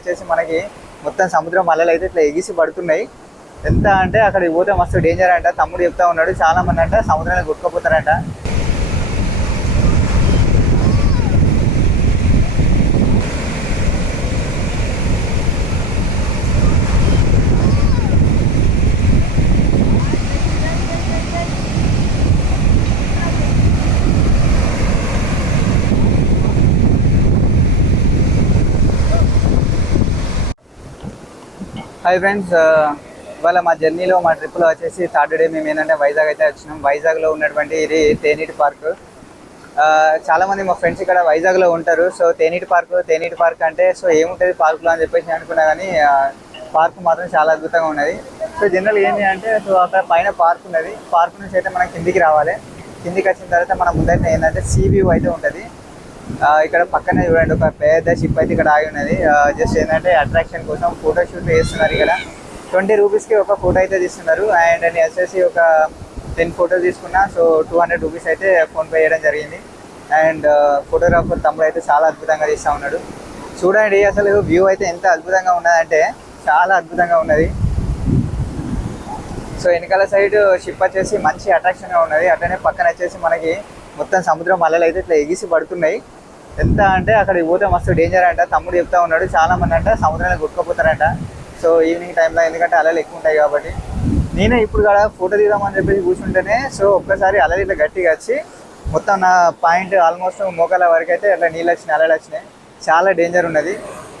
వచ్చేసి మనకి మొత్తం సముద్రం అలలు అయితే ఇట్లా ఎగిసి పడుతున్నాయి. ఎంత అంటే అక్కడికి పోతే మస్తు డేంజర్ అంట. తమ్ముడు చెప్తా ఉన్నాడు చాలా మంది అంట సముద్రాన్ని కొట్టుకుపోతారంట. హాయ్ ఫ్రెండ్స్ uh, ఇవాళ మా జర్నీలో మా ట్రిప్లో వచ్చేసి థర్డ్ డే మేము ఏంటంటే వైజాగ్ అయితే వచ్చినాం. వైజాగ్లో ఉన్నటువంటి ఇది తేనీటి పార్క్. చాలామంది మా ఫ్రెండ్స్ ఇక్కడ వైజాగ్లో ఉంటారు. So Teneeti park Teneeti park అంటే సో ఏముంటుంది పార్కులో అని చెప్పేసి అనుకున్నా కానీ పార్క్ మాత్రం చాలా అద్భుతంగా ఉన్నది. సో జనరల్ ఏంటి అంటే సో అక్కడ పైన పార్క్ ఉన్నది. పార్క్ నుంచి అయితే మనం కిందికి రావాలి. కిందికి వచ్చిన తర్వాత మన ముందైతే ఏంటంటే సీ వ్యూ అయితే ఉంటుంది. ఇక్కడ పక్కనే చూడండి ఒక పెద్ద షిప్ అయితే ఇక్కడ ఆగి ఉన్నది. జస్ట్ ఏంటంటే అట్రాక్షన్ కోసం ఫోటో షూట్ చేస్తున్నారు ఇక్కడ. ట్వంటీ రూపీస్కి ఒక ఫోటో అయితే తీస్తున్నారు. అండ్ నేను వచ్చేసి ఒక టెన్ ఫోటోస్ తీసుకున్నా సో టూ హండ్రెడ్ రూపీస్ అయితే ఫోన్పే చేయడం జరిగింది. అండ్ ఫోటోగ్రాఫర్ తమ్ముడు అయితే చాలా అద్భుతంగా తీస్తూ ఉన్నాడు. చూడండి అసలు వ్యూ అయితే ఎంత అద్భుతంగా ఉన్నదంటే చాలా అద్భుతంగా ఉన్నది. సో వెనకాల సైడ్ షిప్ వచ్చేసి మంచి అట్రాక్షన్గా ఉన్నది. అట్లనే పక్కన వచ్చేసి మనకి మొత్తం సముద్రం అలలు అయితే ఇట్లా ఎగిసి పడుతున్నాయి. ఎంత అంటే అక్కడికి పోతే మస్తు డేంజర్ అంట. తమ్ముడు చెప్తా ఉన్నాడు చాలా మంది అంట సముద్రంలో కొట్టుకుపోతారంట. సో ఈవినింగ్ టైంలో ఎందుకంటే అలలు ఎక్కువ ఉంటాయి కాబట్టి. నేనే ఇప్పుడు కూడా ఫోటో తీద్దామని చెప్పేసి కూర్చుంటేనే సో ఒక్కసారి అలలు ఇట్లా గట్టిగా వచ్చి మొత్తం నా పాయింట్ ఆల్మోస్ట్ మోకాల వరకు అయితే అట్లా నీళ్ళు వచ్చినాయి అలలు వచ్చినాయి. చాలా డేంజర్ ఉన్నది.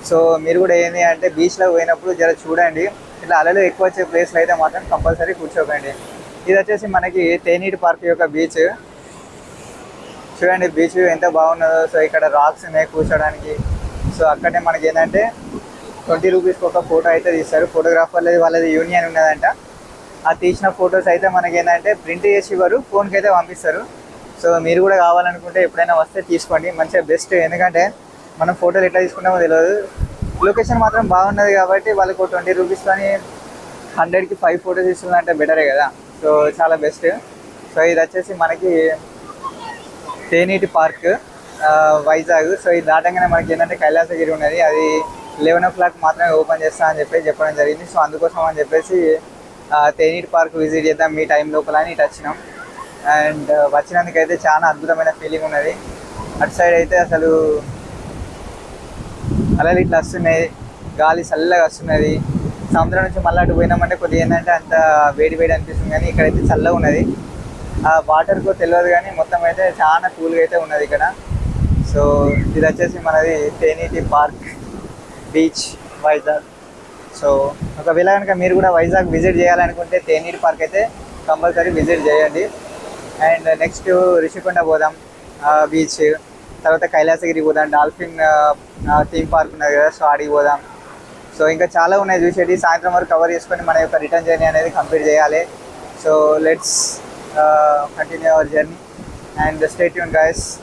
సో మీరు కూడా ఏంటి అంటే బీచ్లో పోయినప్పుడు జర చూడండి. ఇట్లా అలలు ఎక్కువ వచ్చే ప్లేస్లో అయితే మాత్రం కంపల్సరీ కూర్చోకండి. ఇది వచ్చేసి మనకి తేనీటి పార్క్ యొక్క బీచ్ చూడండి బీచ్ వ్యూ ఎంత బాగున్నదో. సో ఇక్కడ రాక్స్ ఉన్నాయి కూర్చోడానికి. సో అక్కడే మనకి ఏంటంటే ట్వంటీ రూపీస్కి ఒక ఫోటో అయితే తీస్తారు. ఫోటోగ్రాఫర్లది వాళ్ళది యూనియన్ ఉన్నదంట. ఆ తీసిన ఫొటోస్ అయితే మనకి ఏంటంటే ప్రింట్ చేసి ఇవ్వరు ఫోన్కి అయితే పంపిస్తారు. సో మీరు కూడా కావాలనుకుంటే ఎప్పుడైనా వస్తే తీసుకోండి. మంచిగా బెస్ట్ ఎందుకంటే మనం ఫోటోలు ఎట్లా తీసుకుంటామో తెలియదు. లొకేషన్ మాత్రం బాగున్నది కాబట్టి వాళ్ళకు ట్వంటీ రూపీస్ కానీ హండ్రెడ్కి ఫైవ్ ఫోటోస్ ఇస్తుందంటే బెటరే కదా. సో చాలా బెస్ట్ సో ఇది వచ్చేసి మనకి తేనీటి పార్క్ వైజాగ్. సో ఇది దాటంగానే మనకి ఏంటంటే కైలాసగిరి ఉన్నది. అది లెవెన్ ఓ క్లాక్ మాత్రమే ఓపెన్ చేస్తా అని చెప్పేసి చెప్పడం జరిగింది. సో అందుకోసం అని చెప్పేసి తేనీటి పార్క్ విజిట్ చేద్దాం మీ టైం లోపల అని ఇటు వచ్చినాం. అండ్ వచ్చినందుకైతే చాలా అద్భుతమైన ఫీలింగ్ ఉన్నది. అటు సైడ్ అయితే అసలు అలలు ఇట్లా వస్తున్నాయి. గాలి చల్లగా వస్తున్నది. సముద్రం నుంచి మళ్ళీ అటు పోయినామంటే కొద్దిగా ఏంటంటే అంత వేడి వేడి అనిపిస్తుంది. కానీ ఇక్కడైతే చల్లగా ఉన్నది. ఆ వాటర్కు తెలియదు కానీ మొత్తం అయితే చాలా కూల్గా అయితే ఉన్నది ఇక్కడ. సో ఇది వచ్చేసి మనది Tenneti park beach Vizag. So ఒకవేళ కనుక మీరు కూడా వైజాగ్ విజిట్ చేయాలనుకుంటే తేనీటి పార్క్ అయితే కంపల్సరీ విజిట్ చేయండి. అండ్ నెక్స్ట్ రిషికొండ పోదాం బీచ్ తర్వాత కైలాసగిరి పోదాం డాల్ఫిన్ థీమ్ పార్క్ ఉన్నది కదా సో ఆడికి పోదాం. సో ఇంకా చాలా ఉన్నాయి చూసేటి. సాయంత్రం వరకు కవర్ చేసుకొని మన యొక్క రిటర్న్ జర్నీ అనేది కంప్లీట్ చేయాలి. So let's Uh, continue our journey. And stay tuned guys.